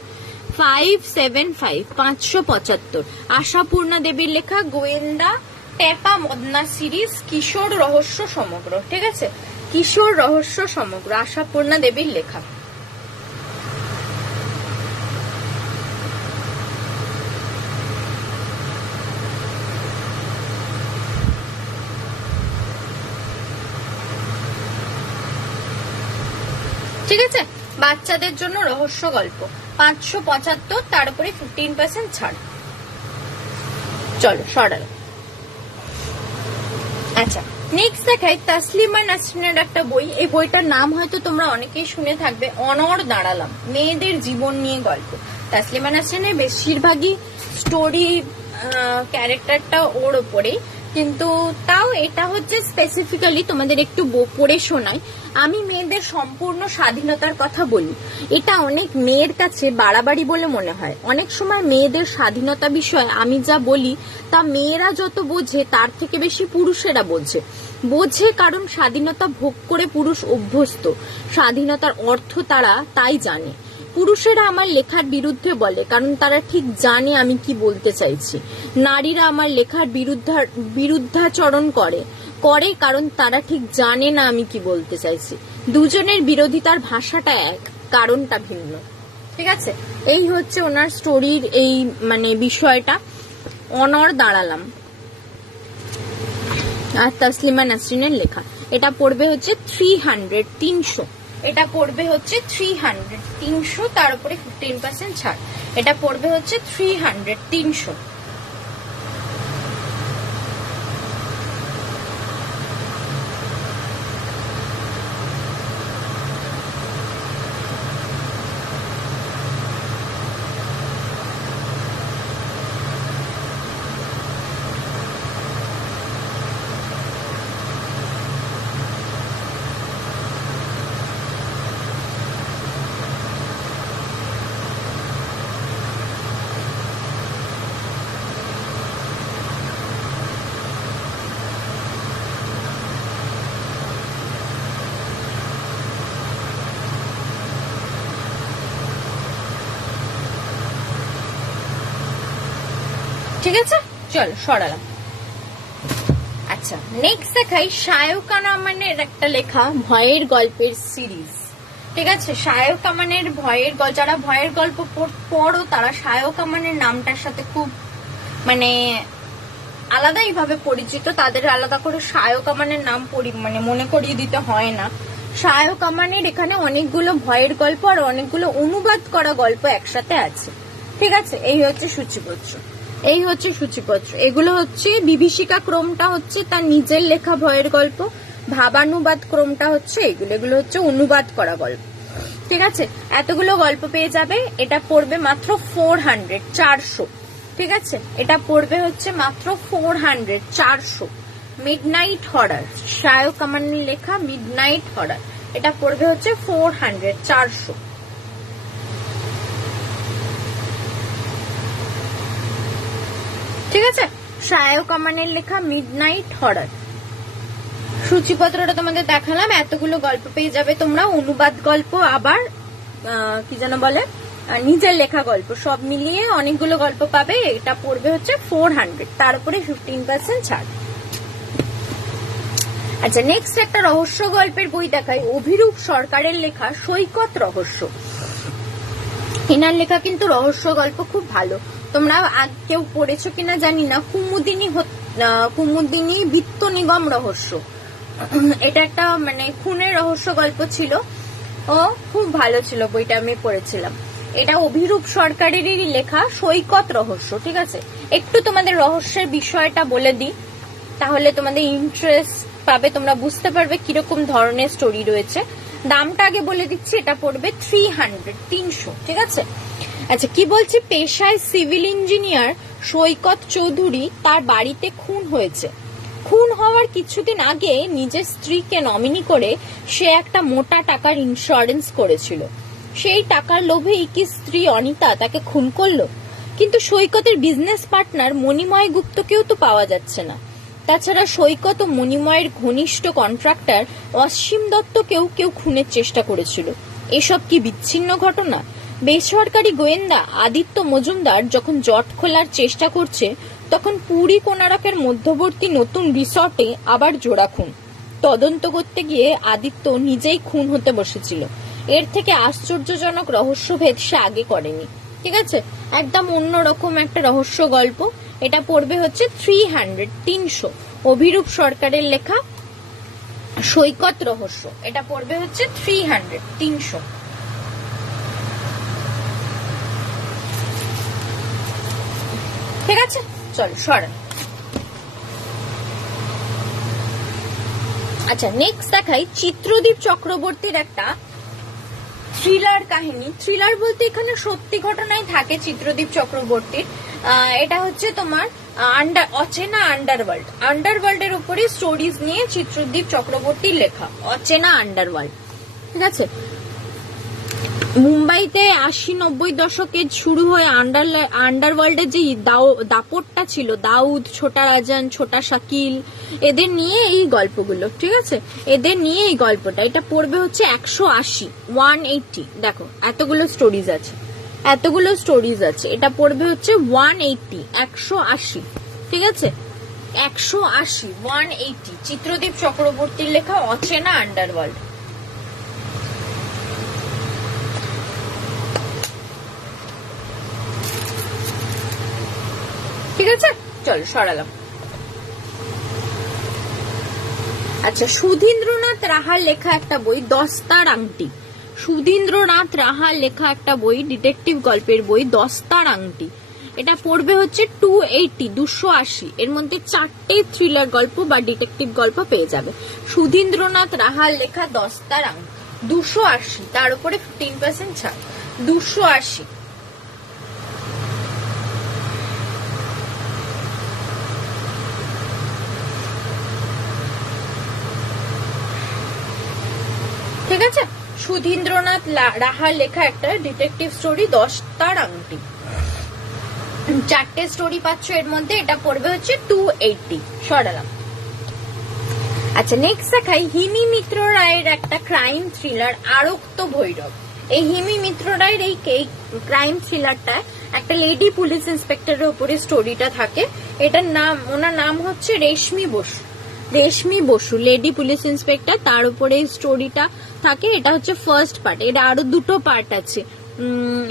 575, 575। আশাপূর্ণা দেবীর লেখা গোয়েন্দা ট্যাপা মদনা সিরিজ, কিশোর রহস্য সমগ্র। ঠিক আছে, কিশোর রহস্য সমগ্র, আশাপূর্ণা দেবীর লেখা। ঠিক আছে, বাচ্চাদের জন্য রহস্য গল্প 575, তার উপরে 15% ছাড়। চলো সরালো। আচ্ছা, নেক্সট দেখাই তাসলিমা নাসরিনের একটা বই। এই বইটার নাম হয়তো তোমরা অনেকেই শুনে থাকবে, অনড় দাঁড়ালাম, মেয়েদের জীবন নিয়ে গল্প। তাসলিমা নাসরিনের বেশিরভাগই স্টোরি, ক্যারেক্টারটা ওর ওপরে, কিন্তু তাও এটা হচ্ছে স্পেসিফিক্যালি তোমাদের একটু পড়ে শোনাই। আমি মেয়েদের সম্পূর্ণ স্বাধীনতার কথা বলি, এটা অনেক মেয়ের কাছে বাড়াবাড়ি বলে মনে হয়। অনেক সময় মেয়েদের স্বাধীনতা বিষয়ে আমি যা বলি তা মেয়েরা যত বোঝে তার থেকে বেশি পুরুষেরা বোঝে, কারণ স্বাধীনতা ভোগ করে পুরুষ অভ্যস্ত, স্বাধীনতার অর্থ তারা তাই জানে। পুরুষেরা আমার লেখার বিরুদ্ধে বলে কারণ তারা ঠিক জানে আমি কি বলতে চাইছি। নারীরা আমার লেখার বিরুদ্ধাচরণ করে কারণ তারা ঠিক জানে না আমি কি বলতে চাইছি। দুজনের বিরোধিতার ভাষাটা এক, কারণটা ভিন্ন। ঠিক আছে, এই হচ্ছে ওনার স্টোরির এই মানে বিষয়টা, অনড় দাঁড়ালাম। আর তাসলিমা নাসরিনের লেখা, এটা পড়বে হচ্ছে 300, 300। এটা পড়বে হচ্ছে 300, 300, তার উপরে 15% ছাড়। এটা পড়বে হচ্ছে 300, 300। ঠিক আছে, চল সরালাম। আচ্ছা, নেক্সট দেখাই শায়ক আমানের একটা লেখা ভয়ের গল্পের সিরিজ। ঠিক আছে, শায়ক আমানের ভয়ের গল্প, যারা ভয়ের গল্প পড়ো তারা শায়ক আমানের নামটার সাথে খুব মানে আলাদাই ভাবে পরিচিত, তাদের আলাদা করে শায়ক আমানের নাম মানে মনে করিয়ে দিতে হয় না। শায়ক আমানের এখানে অনেকগুলো ভয়ের গল্প আর অনেকগুলো অনুবাদ করা গল্প একসাথে আছে। ঠিক আছে, এই হচ্ছে সূচিপত্র, এই হচ্ছে সূচিপত্র। এগুলো হচ্ছে বিভীষিকা ক্রমটা হচ্ছে তার নিজের লেখা ভয়ের গল্প, ভাবানুবাদ ক্রমটা হচ্ছে এগুলো হচ্ছে অনুবাদ করা গল্প। ঠিক আছে, এতগুলো গল্প পেয়ে যাবে। এটা পড়বে মাত্র 400, 400। ঠিক আছে, এটা পড়বে হচ্ছে মাত্র 400, 400। মিডনাইট হরার, শায়ক আমানের লেখা মিডনাইট হরার, এটা পড়বে হচ্ছে 400, 400। ঠিক আছে, শায়ক আমানের লেখা মিডনাইট হরার। সূচিপত্রটা তোমাদের দেখালাম, এতগুলো গল্প পেয়ে যাবে তোমরা, অনুবাদ গল্প আবার কি যেন বলে নিজের লেখা গল্প, সব মিলিয়ে অনেকগুলো গল্প পাবে। এটা পড়বে হচ্ছে 400, তার উপরে 15% ছাড়। আচ্ছা, নেক্সট একটা রহস্য গল্পের বই দেখাই, অভিরূপ সরকারের লেখা সৈকত রহস্য। এনার লেখা কিন্তু রহস্য গল্প খুব ভালো, তোমরা কেউ পড়েছো কিনা জানি না। কুমুদিনী বিত্ত নিগম রহস্য, এটা একটা মানে খুনের রহস্য গল্প ছিল, ও খুব ভালো ছিল বইটা, আমি পড়েছিলাম। এটা অভিরূপ সরকারেরই লেখা সৈকত রহস্য। ঠিক আছে, একটু তোমাদের রহস্যের বিষয়টা বলে দিই, তাহলে তোমাদের ইন্টারেস্ট পাবে, তোমরা বুঝতে পারবে কিরকম ধরনের স্টোরি রয়েছে। দামটা আগে বলে দিচ্ছি, এটা পড়বে 300, 300। ঠিক আছে, আচ্ছা কি বলছি, পেশায় সিভিল ইঞ্জিনিয়ার সৈকত চৌধুরী, তার বাড়িতে খুন হয়েছে। খুন হওয়ার কিছুদিন আগে নিজের স্ত্রীকে নমিনি করে সে একটা মোটা টাকার ইন্স্যুরেন্স করেছিল। সেই টাকার লোভেই কি স্ত্রী অনিতা তাকে খুন করলো? কিন্তু সৈকতের বিজনেস পার্টনার মণিময় গুপ্তকেও তো পাওয়া যাচ্ছে না। তাছাড়া সৈকত ও মণিময়ের ঘনিষ্ঠ কন্ট্রাক্টর অসীম দত্তকেও কেউ খুনের চেষ্টা করেছিল। এসব কি বিচ্ছিন্ন ঘটনা? বেসরকারি গোয়েন্দা আদিত্য মজুমদার যখন জট খোলার চেষ্টা করছে, তখন পুরী কোনারকের মধ্যবর্তী নতুন রিসর্টে আবার জোড়া খুন। তদন্ত করতে গিয়ে আদিত্য নিজেই খুন হতে বসেছিল। এর থেকে আশ্চর্যজনক রহস্যভেদ সে আগে করেনি। ঠিক আছে, একদম অন্যরকম একটা রহস্য গল্প। এটা পড়বে হচ্ছে 300, 300। অভিরূপ সরকারের লেখা সৈকত রহস্য, এটা পড়বে হচ্ছে 300, 300। ঠিক আছে, চল সরেন। আচ্ছা, নেক্সট দেখাই চিত্রদীপ চক্রবর্তীর একটা থ্রিলার কাহিনী। থ্রিলার বলতে এখানে সত্যি ঘটনাই থাকে চিত্রদীপ চক্রবর্তীর। এটা হচ্ছে তোমার অচেনা আন্ডারওয়ার্ল্ড, আন্ডারওয়ার্ল্ডের উপরে স্টোরিজ নিয়ে চিত্রদীপ চক্রবর্তীর লেখা অচেনা আন্ডারওয়ার্ল্ড। ঠিক আছে, মুম্বাইতে 80-90 দশকে শুরু হয়ে আন্ডারওয়ার্ল্ডের যে দাপটটা ছিল, দাউদ, ছোটা রাজান, ছোটা শাকিল, এদের নিয়ে এই গল্পগুলো। ঠিক আছে, এদের নিয়ে এই গল্পটা। এটা পড়বে হচ্ছে 180, 180। দেখো এতগুলো স্টোরিজ আছে, এতগুলো স্টোরিজ আছে। এটা পড়বে হচ্ছে 180, 180। ঠিক আছে, 180, 180। চিত্রদীপ চক্রবর্তীর লেখা অচেনা আন্ডারওয়ার্ল্ড। ঠিক আছে, চল সরালাম। আচ্ছা, সুধীন্দ্রনাথ রাহার লেখা একটা বই দস্তার আংটি। সুধীন্দ্রনাথ রাহার লেখা একটা বই, ডিটেকটিভ গল্পের বই দস্তার আংটি। এটা পড়বে হচ্ছে 280, 280। এর মধ্যে 4টে থ্রিলার গল্প বা ডিটেকটিভ গল্প পেয়ে যাবে। সুধীন্দ্রনাথ রাহার লেখা দস্তার আংটি 280, তার উপরে 15% ছাড়, 280। ঠিক আছে, সুধীন্দ্রনাথ রাহার লেখা একটা ডিটেকটিভ স্টোরি দস্তার আংটি। 4টে স্টোরি পাচ্ছ এর মধ্যে। এটা পড়বে হচ্ছে 280, সরালাম। আচ্ছা, নেক্সট দেখাই হিমি মিত্র রায়ের একটা ক্রাইম থ্রিলার আরক্ত ভৈরব। এই হিমি মিত্র রায়ের এই ক্রাইম থ্রিলারটা একটা লেডি পুলিশ ইন্সপেক্টরের উপরে স্টোরিটা থাকে। এটার নাম, ওনার নাম হচ্ছে রেশমি বসু, লেডি পুলিশ ইন্সপেক্টর, তার উপরে এই স্টোরিটা থাকে। এটা হচ্ছে ফার্স্ট পার্ট, এটা আরো দুটো পার্ট আছে।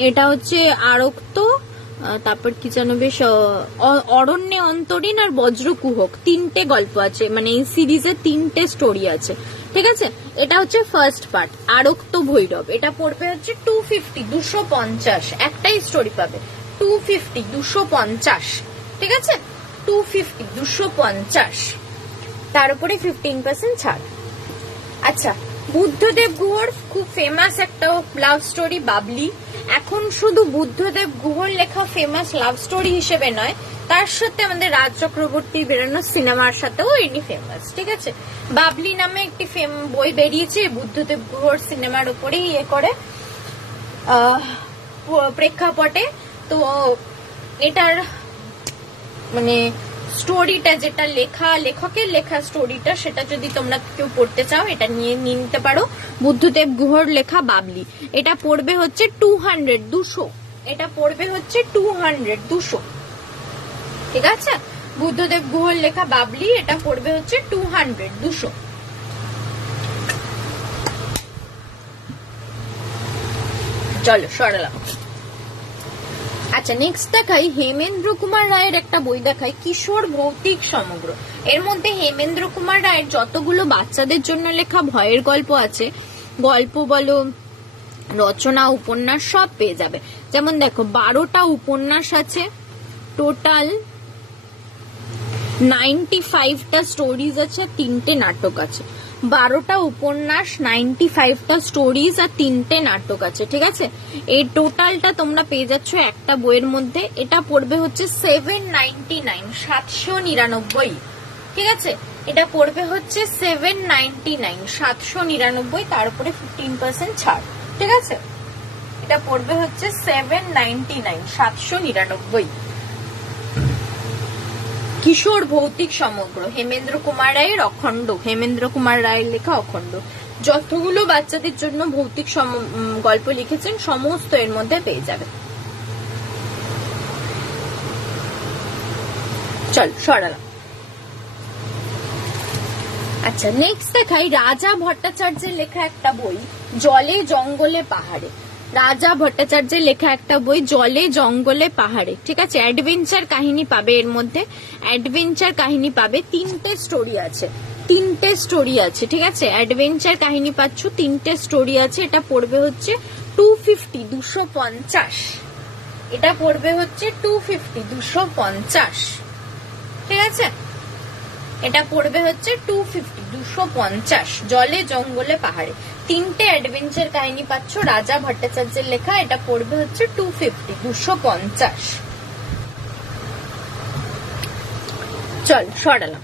এটা হচ্ছে আরক্ত, তারপর কি জানো বেশ, অরণ্যে অন্তরীণ আর বজ্রকুহক, তিনটে গল্প আছে, মানে এই সিরিজে তিনটে স্টোরি আছে, ঠিক আছে। এটা হচ্ছে ফার্স্ট পার্ট, আরক্ত ভৈরব। এটা পড়বে হচ্ছে 250, 250, একটাই স্টোরি পাবে 250, 250, ঠিক আছে, 250, 250, তার উপরে 15% ছাড়। আচ্ছা, বুদ্ধদেব গুহর খুব ফেমাস একটা লাভ স্টোরি বাবলি। এখন শুধু বুদ্ধদেব গুহর লেখা ফেমাস লাভ স্টোরি হিসেবে নয়, তার সাথে আমাদের রাজ চক্রবর্তীর বেরোনো সিনেমার সাথেও এটি ফেমাস, ঠিক আছে। বাবলি নামে একটি বই বেরিয়েছে বুদ্ধদেব গুহর সিনেমার উপরে ইয়ে করে প্রেক্ষাপটে। তো এটার মানে স্টোরিটা যেটা লেখকের লেখা স্টোরিটা, সেটা যদি তোমরা কেউ পড়তে চাও এটা নিয়ে নিতে পারো। বুদ্ধদেব গুহর লেখা বাবলি, এটা পড়বে হচ্ছে 200, 200, এটা পড়বে হচ্ছে 200, 200, ঠিক আছে। বুদ্ধদেব গুহর লেখা বাবলি, এটা পড়বে হচ্ছে 200, 200। চলো সরালাম। আচ্ছা, নেক্সট দেখাই হেমেন্দ্র কুমার রায়ের একটা বই দেখাই, কিশোর ভৌতিক সমগ্র। এর মধ্যে হেমেন্দ্র কুমার রায়ের যতগুলো বাচ্চাদের জন্য লেখা ভয়ের গল্প আছে, গল্প বলো, রচনা, উপন্যাস সব পেয়ে যাবে। যেমন দেখো 12টা উপন্যাস আছে, টোটাল 95টা স্টোরিজ আছে, 3টে নাটক আছে। 12টা উপন্যাস, 95টা স্টোরিজ আর 3টে নাটক আছে, ঠিক আছে। এই টোটালটা তোমরা পেয়ে যাচ্ছ একটা বইয়ের মধ্যে। এটা পড়বে হচ্ছে 799, 799, ঠিক আছে। এটা পড়বে হচ্ছে 799, 799, তার উপরে 15% ছাড়, ঠিক আছে। এটা পড়বে হচ্ছে 799, 799। কিশোর ভৌতিক সমগ্র, হেমেন্দ্র কুমার রায়ের অখণ্ড, হেমেন্দ্র কুমার রায়ের লেখা অখণ্ড। যতগুলো বাচ্চাদের জন্য ভৌতিক গল্প লিখেছেন সমস্ত এর মধ্যে পেয়ে যাবে। চল সরালাম। আচ্ছা, নেক্সট দেখাই রাজা ভট্টাচার্যের লেখা একটা বই, জলে জঙ্গলে পাহাড়ে। রাজা ভট্টাচার্যের লেখা একটা বই, জলে জঙ্গলে পাহাড়ে, ঠিক আছে। অ্যাডভেঞ্চার কাহিনী পাবে এর মধ্যে, অ্যাডভেঞ্চার কাহিনী পাবে। 3টে স্টোরি আছে, 3টে স্টোরি আছে, ঠিক আছে। অ্যাডভেঞ্চার কাহিনী পাচ্ছ, 3টে স্টোরি আছে। এটা পড়বে হচ্ছে 250, 250, এটা পড়বে হচ্ছে 250, 250, ঠিক আছে। এটা পড়বে হচ্ছে 250, 250, জলে জঙ্গলে পাহাড়ে। 3টে অ্যাডভেঞ্চার কাহিনী পাচ্ছ রাজা ভট্টাচার্যের লেখা। এটা পড়বে হচ্ছে 250, 250। চল সরালাম।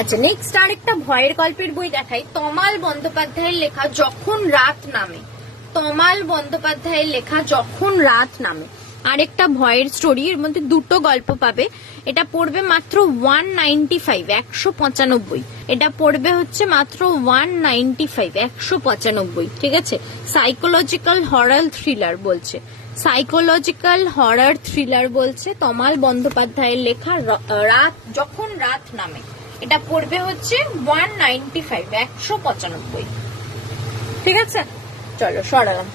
আচ্ছা, নেক্সট আরেকটা ভয়ের গল্পের বই দেখাই, তমাল বন্দ্যোপাধ্যায়ের লেখা যখন রাত নামে। তমাল বন্দ্যোপাধ্যায়ের লেখা যখন রাত নামে আরেকটা ভয়ের স্টোরি। এর মধ্যে দুটো গল্প পাবে। এটা পড়বে মাত্র 195, 195। এটা পড়বে হচ্ছে মাত্র 195, 195, ঠিক আছে। সাইকোলজিক্যাল হরর থ্রিলার বলছে, সাইকোলজিক্যাল হরর থ্রিলার বলছে, তমাল বন্দ্যোপাধ্যায়ের লেখা যখন রাত নামে। এটা পড়বে হচ্ছে 195, 195, ঠিক আছে। চলো সরালাম।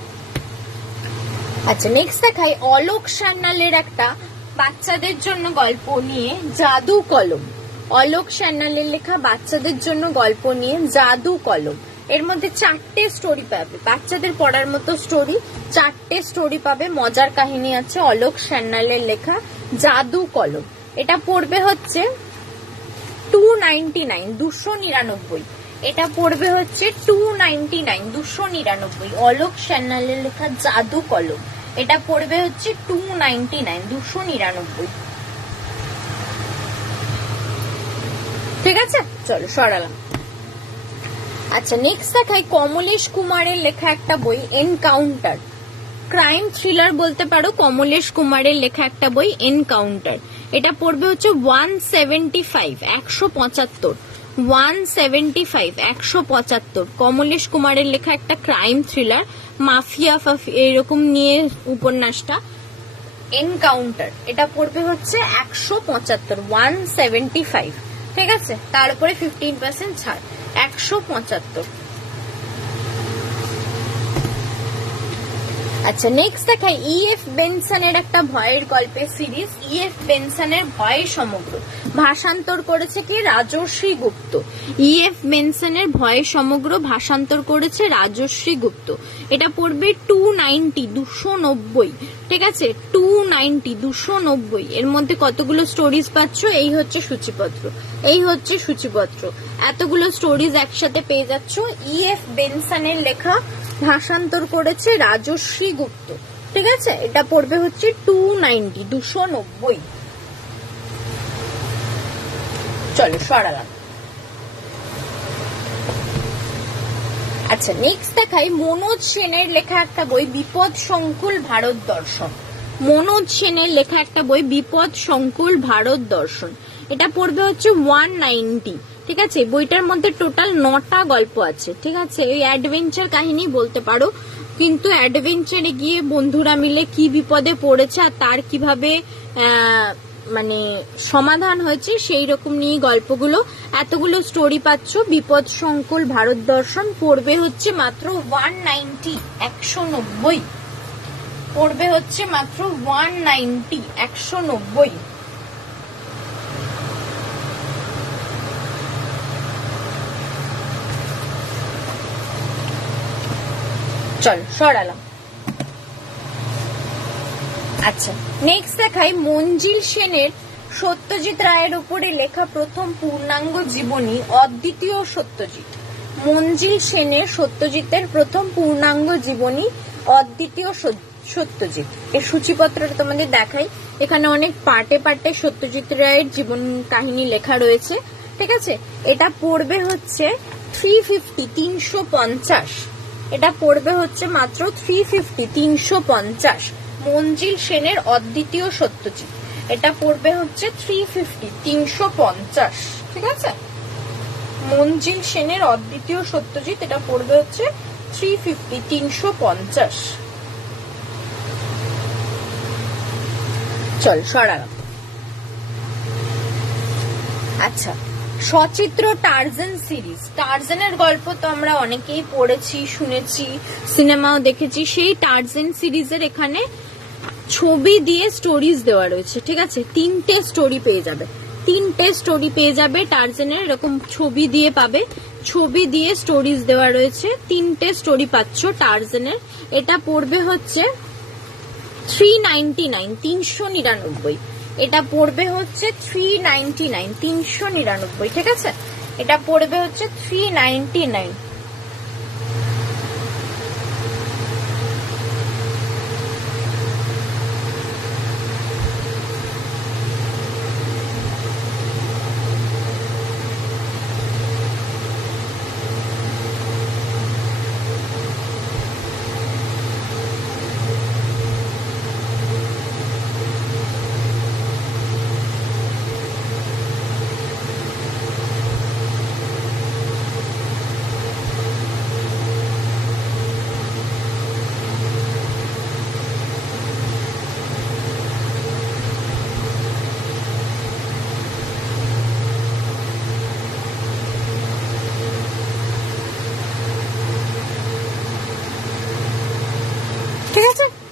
আচ্ছা, নেক্সট দেখাই অলোক সান্যালের একটা বাচ্চাদের জন্য গল্প নিয়ে, জাদু কলম। অলোক সান্যালের লেখা বাচ্চাদের জন্য গল্প নিয়ে জাদু কলম। এর মধ্যে 4টে স্টোরি পাবে, বাচ্চাদের পড়ার মতো স্টোরি, 4টে স্টোরি পাবে। মজার কাহিনী আছে। অলোক সান্যালের লেখা জাদু কলম। এটা পড়বে হচ্ছে 299, 299। এটা পড়বে হচ্ছে 299, 299। অলোক সান্যালের লেখা জাদু কলম। এটা পড়বে হচ্ছে 299, 299, ঠিক আছে। চলো সরালাম। আচ্ছা, নেক্সট দেখাই কমলেশ কুমারের লেখা একটা বই, এনকাউন্টার। ক্রাইম থ্রিলার বলতে পারো। কমলেশ কুমারের লেখা একটা বই, এনকাউন্টার। এটা পড়বে হচ্ছে 175, 175, 175, 175। কমলেশ কুমারের লেখা একটা ক্রাইম থ্রিলার, মাফিয়া এরকম নিয়ে উপন্যাসটা, এনকাউন্টার। এটা পড়বে হচ্ছে 175, 175, ঠিক আছে। তার উপরে 15% ছাড়, 175। আচ্ছা, নেক্সট দেখাই E.F. বেনসনের একটা ভয়ের গল্পের সিরিজ, E.F. বেনসনের ভয় সমগ্র। ভাষান্তর করেছে কি? রাজশ্রী গুপ্ত। E.F. বেনসনের ভয় সমগ্র ভাষান্তর করেছে রাজশ্রী গুপ্ত। এটা পড়বে 290, 290, ঠিক আছে, 290, 290। এর মধ্যে কতগুলো স্টোরিজ পাচ্ছ? এই হচ্ছে সূচিপত্র, এই হচ্ছে সূচিপত্র। এতগুলো স্টোরিজ একসাথে পেয়ে যাচ্ছ। E.F. বেনসনের লেখা, ভাষান্তর করেছে রাজশ্রী গুপ্ত, ঠিক আছে। এটা পড়বে হচ্ছে 290, 290। চলো সরালাম। আচ্ছা, নেক্সট দেখাই মনোজ সেনের লেখা একটা বই, বিপদ সংকুল ভারত দর্শন। মনোজ সেনের লেখা একটা বই, বিপদ সংকুল ভারত দর্শন। এটা পড়বে হচ্ছে 190, ঠিক আছে। বইটার মধ্যে টোটাল 9টা গল্প আছে, ঠিক আছে। ওই অ্যাডভেঞ্চার কাহিনী বলতে পারো, কিন্তু অ্যাডভেঞ্চারে গিয়ে বন্ধুরা মিলে কি বিপদে পড়েছে আর তার কিভাবে মানে সমাধান হয়েছে সেই রকম নিয়ে গল্পগুলো। এতগুলো স্টোরি পাচ্ছ। বিপদ সংকুল ভারত দর্শন পড়বে হচ্ছে মাত্র 190, 190। পড়বে হচ্ছে মাত্র 190, 190। চল সরালাম। আচ্ছা, নেক্সট দেখাই মঞ্জিল সেনের সত্যজিৎ রায়ের উপরে লেখা প্রথম পূর্ণাঙ্গ জীবনী, অদ্বিতীয় সত্যজিৎ। মঞ্জিল সেনের সত্যজিতের প্রথম পূর্ণাঙ্গ জীবনী, অদ্বিতীয় সত্যজিৎ। এর সূচিপত্রটা তোমাদের দেখাই। এখানে অনেক পার্টে পার্টে সত্যজিৎ রায়ের জীবন কাহিনী লেখা রয়েছে, ঠিক আছে। এটা পড়বে হচ্ছে 350, 350। এটা পড়বে হচ্ছে মাত্র 350, 350। মঞ্জিল সেনের অদ্বিতীয় সত্যজিৎ, এটা পড়বে হচ্ছে 350, 350, ঠিক আছে। মঞ্জিল সেনের অদ্বিতীয় সত্যজিৎ, এটা পড়বে হচ্ছে 350, 350। চল সরালাম। আচ্ছা, সচিত্র টার্জান সিরিজ। টার্জানের গল্প তো আমরা অনেকেই পড়েছি, শুনেছি, সিনেমাও দেখেছি। সেই টার্জান সিরিজের এখানে ছবি দিয়ে স্টোরিজ দেওয়া রয়েছে, ঠিক আছে। 3টে স্টোরি পেয়ে যাবে, 3টে স্টোরি পেয়ে যাবে টার্জানের। এরকম ছবি দিয়ে পাবে, ছবি দিয়ে স্টোরিজ দেওয়া রয়েছে। 3টে স্টোরি পাচ্ছ টার্জানের। এটা পড়বে হচ্ছে 399, 399। এটা পড়বে হচ্ছে 399, 399, ঠিক আছে। এটা পড়বে হচ্ছে 399।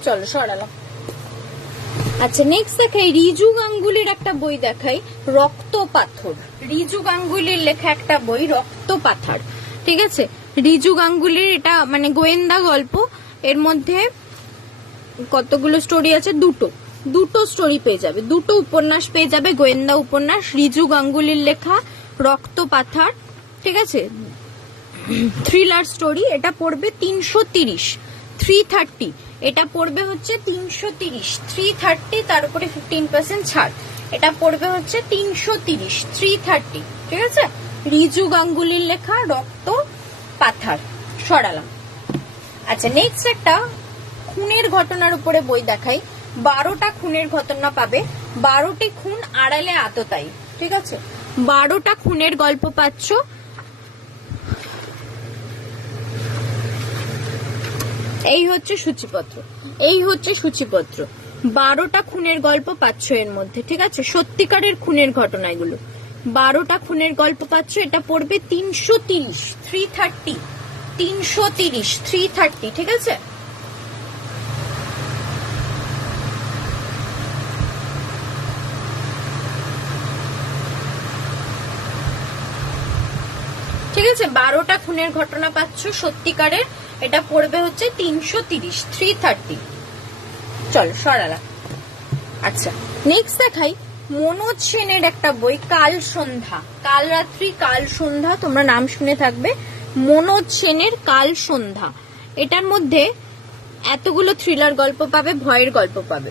চলো সরালাম। আচ্ছা, নেক্সট দেখাই রিজু গাঙ্গুলির একটা বই দেখাই, রক্ত পাথর। রিজু গাঙ্গুলির লেখা একটা বই, রক্ত পাথর, ঠিক আছে। রিজু গাঙ্গুলির এটা মানে গোয়েন্দা গল্প। এর মধ্যে কতগুলো স্টোরি আছে? দুটো স্টোরি পেয়ে যাবে, দুটো উপন্যাস পেয়ে যাবে, গোয়েন্দা উপন্যাস। রিজু গাঙ্গুলির লেখা রক্ত পাথর, ঠিক আছে, থ্রিলার স্টোরি। এটা পড়বে 330, 330। এটা পড়বে হচ্ছে 330, 330। তার উপরে 15% ছাড়। এটা পড়বে হচ্ছে 330, 330, ঠিক আছে। রিজু গাঙ্গুলির লেখা রক্ত পাথর। সরালাম। আচ্ছা, নেক্সট একটা খুনের ঘটনার উপরে বই দেখাই। 12টা খুনের ঘটনা পাবে, 12টি খুন আড়ালে আততায়ী, ঠিক আছে। 12টা খুনের গল্প পাচ্ছ। এই হচ্ছে সূচিপত্র, এই হচ্ছে সূচিপত্র। 12টা খুনের গল্প পাচ্ছ এর মধ্যে, ঠিক আছে? সত্যিকারের খুনের ঘটনা এগুলো। 12টা খুনের গল্প পাচ্ছ। এটা পড়বে 330, 330, 330, 330, ঠিক আছে? ঠিক আছে, 12টা খুনের ঘটনা পাচ্ছ সত্যিকারের। এটা পড়বে হচ্ছে 330, 330। চলো সরালা। আচ্ছা, নেক্সট দেখাই মনোজ সেনের একটা বই, কাল সন্ধ্যা, কাল রাত্রি কাল সন্ধ্যা, তোমরা নাম শুনে থাকবে। মনোজ সেনের কাল সন্ধ্যা। এটার মধ্যে এতগুলো থ্রিলার গল্প পাবে, ভয়ের গল্প পাবে।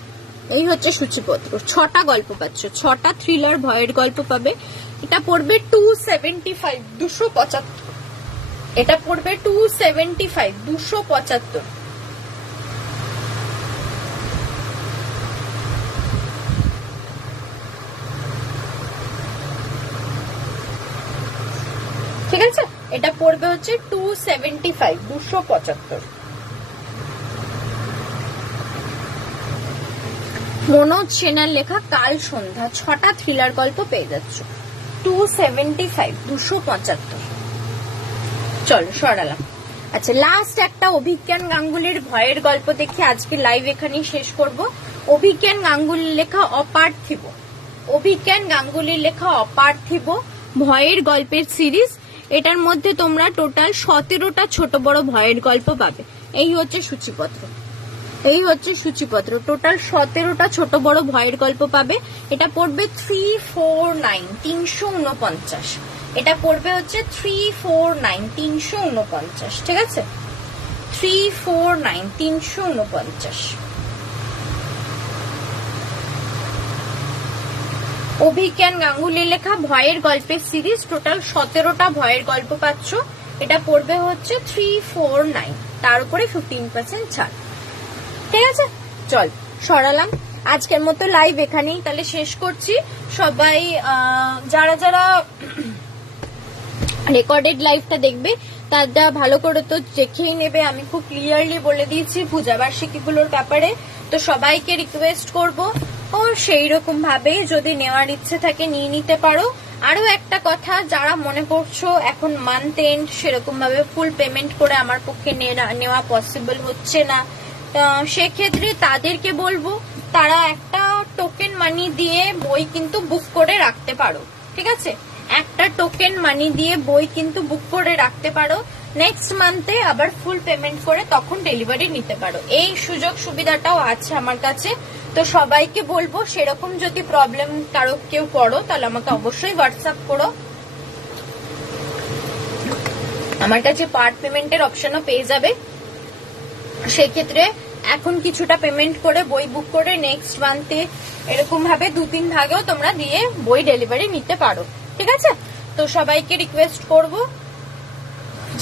এই হচ্ছে সূচিপত্র। 6টা গল্প পাচ্ছ, 6টা থ্রিলার ভয়ের গল্প পাবে। এটা পড়বে 275, 275। এটা পড়বে 275, 275। ঠিক আছে, এটা পড়বে হচ্ছে 275, 275। মনোজ সেনার লেখা কাল সন্ধ্যা, 6টা থ্রিলার গল্প পেয়ে যাচ্ছ। 275, 275। চলো সরালাম। আচ্ছা, লাস্ট একটা অভিজ্ঞান গাঙ্গুলির ভয়ের গল্প দেখে আজকে লাইভ এখানেই শেষ করব। অভিজ্ঞান গাঙ্গুলির লেখা অপার্থিব, অভিজ্ঞান গাঙ্গুলির লেখা অপার্থিব ভয়ের গল্পের সিরিজ। এটার মধ্যে তোমরা টোটাল 17টা ছোট বড় ভয়ের গল্প পাবে। এই হচ্ছে সূচিপত্র, এই হচ্ছে সূচিপত্র। টোটাল 17টা ছোট বড় ভয়ের গল্প পাবে। এটা পড়বে 349, 349। এটা পড়বে হচ্ছে 349, 349, ঠিক আছে? 349, 349। অভিজ্ঞান গাঙ্গুলির লেখা ভয়ের গল্পের সিরিজ। টোটাল 17টা ভয়ের গল্প পাচ্ছ। এটা পড়বে হচ্ছে 349, তার উপরে 15% ছাড়। ঠিক আছে, চল সরালাম। আজকের মতো লাইভ এখানেই তাহলে শেষ করছি। সবাই যারা যারা রেকর্ডেড লাইভটা দেখবে তারা ভালো করে তো দেখেই নেবে। আমি খুব ক্লিয়ারলি বলে দিয়েছি পূজা বার্ষিকীগুলোর ব্যাপারে। তো সবাইকে রিকোয়েস্ট করব ও সেই রকম ভাবে যদি নেওয়ার ইচ্ছে থাকে নিয়ে নিতে পারো। আরো একটা কথা, যারা মনে করছো এখন মান্থ এন্ড সেরকম ভাবে ফুল পেমেন্ট করে আমার পক্ষে নেওয়া পসিবল হচ্ছে না, সেক্ষেত্রে তাদেরকে বলবো তারা একটা টোকেন মানি দিয়ে বই কিন্তু বুক করে রাখতে পারো। ঠিক আছে, একটা টোকেন মানি দিয়ে বই কিন্তু বুক করে রাখতে পারো। নেক্সট মান্থে আবার ফুল পেমেন্ট করে তখন ডেলিভারি নিতে পারো। এই সুযোগ সুবিধাটাও আছে আমার কাছে। তো সবাইকে বলবো সেরকম যদি প্রবলেম কারো কেউ পড়ো তাহলে আমাকে অবশ্যই হোয়াটসঅ্যাপ করো। আমার কাছে পার্ট পেমেন্টের অপশনও পেয়ে যাবে। সেক্ষেত্রে এখন কিছুটা পেমেন্ট করে বই বুক করে নেক্সট মান্থে এরকম ভাবে 2-3 ভাগেও তোমরা দিয়ে বই ডেলিভারি নিতে পারো। ঠিক আছে, তো সবাইকে রিকোয়েস্ট করব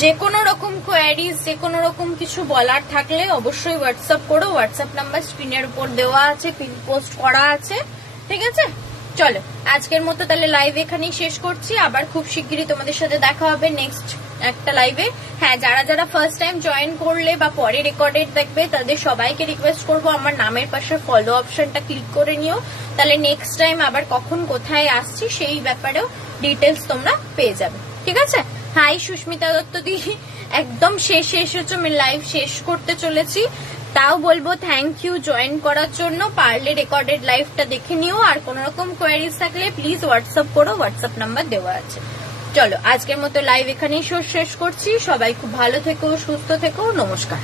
যে কোনো রকম কোয়ারিজ, যে কোনো রকম কিছু বলার থাকলে অবশ্যই হোয়াটসঅ্যাপ করো। হোয়াটসঅ্যাপ নাম্বার স্ক্রিনের উপর দেওয়া আছে, পিন পোস্ট করা আছে। ঠিক আছে, চলো আজকের মতো তাহলে লাইভ এখানেই শেষ করছি। আবার খুব শিগগিরই তোমাদের সাথে দেখা হবে নেক্সট একটা লাইভে। হ্যাঁ, যারা যারা ফার্স্ট টাইম জয়েন করলে বা পরে রেকর্ডেড দেখবে তাদের সবাইকে রিকোয়েস্ট করবো আমার নামের পাশে ফলো অপশনটা ক্লিক করে নিও। তাহলে নেক্সট টাইম আবার কখন কোথায় আসছি সেই ব্যাপারেও ডিটেলস তোমরা পেয়ে যাবে। ঠিক আছে, হাই সুস্মিতা দত্ত দিদি, একদম শেষ এসেছো, আমি লাইভ শেষ করতে চলেছি। তাও বলবো থ্যাংক ইউ জয়েন করার জন্য। পারলে রেকর্ডেড লাইভটা দেখে নিও। আর কোন রকম কোয়ারিজ থাকলে প্লিজ হোয়াটসঅ্যাপ করো, হোয়াটসঅ্যাপ নাম্বার দেওয়া আছে। চলো আজকের মতো লাইভ এখানেই শেষ করছি। সবাই খুব ভালো থেকো, সুস্থ থেকো, নমস্কার।